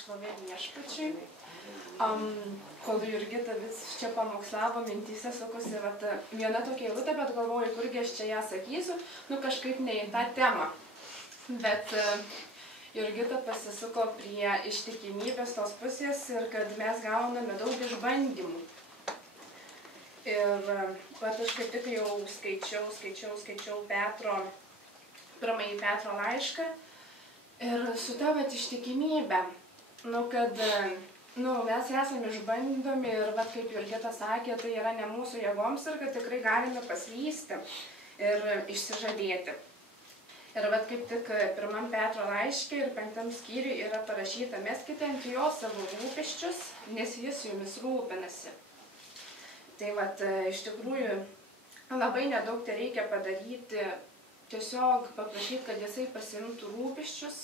šlovė viešpačiui. Kol Jurgita vis čia pamokslavo, mintyse sukosi viena tokia eilutė, bet galvoju, kurgi aš čia ją sakysiu, kažkaip ne į tą temą. Bet Jurgita pasisuko prie ištikimybės tos pusės ir kad mes gauname daug išbandymų. Ir aš kaip tik jau skaičiau pirmąjį Petro laišką ir su ta ištikimybė, kad mes esame išbandomi ir kaip Jurgita sakė, tai yra ne mūsų jėgoms ir kad tikrai galime paslysti ir išsižadėti. Ir kaip tik pirmam Petro laiške ir 5 skyriui yra parašyta, meskite ant jo savo rūpesčius, nes jis jumis rūpinasi. Tai iš tikrųjų labai nedaug tai reikia padaryti, tiesiog paprašyti, kad jisai pasiimtų rūpesčius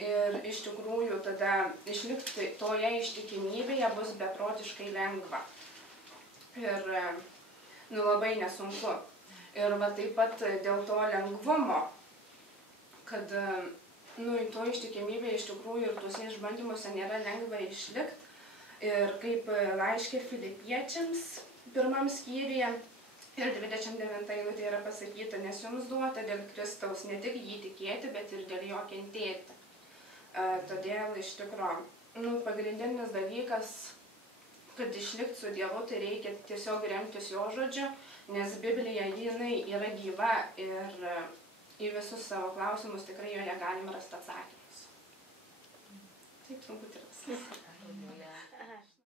ir iš tikrųjų tada išlikti toje ištikimybėje bus beprotiškai lengva. Ir labai nesunku. Ir taip pat dėl to lengvumo, kad to ištikimybė iš tikrųjų ir tuose išbandymuose nėra lengva išlikti. Ir kaip laiške Filipiečiams 1 skyriuje ir 29 eilutė yra pasakyta, nes jums duota dėl Kristaus ne tik jį tikėti, bet ir dėl jo kentėti. Todėl iš tikrųjų pagrindinis dalykas, kad išlikti su Dievu, tai reikia tiesiog remtis jo žodžiu, nes Biblija jinai yra gyva ir į visus savo klausimus tikrai joje galima rasti atsakymus. Taip truputį ir viskas.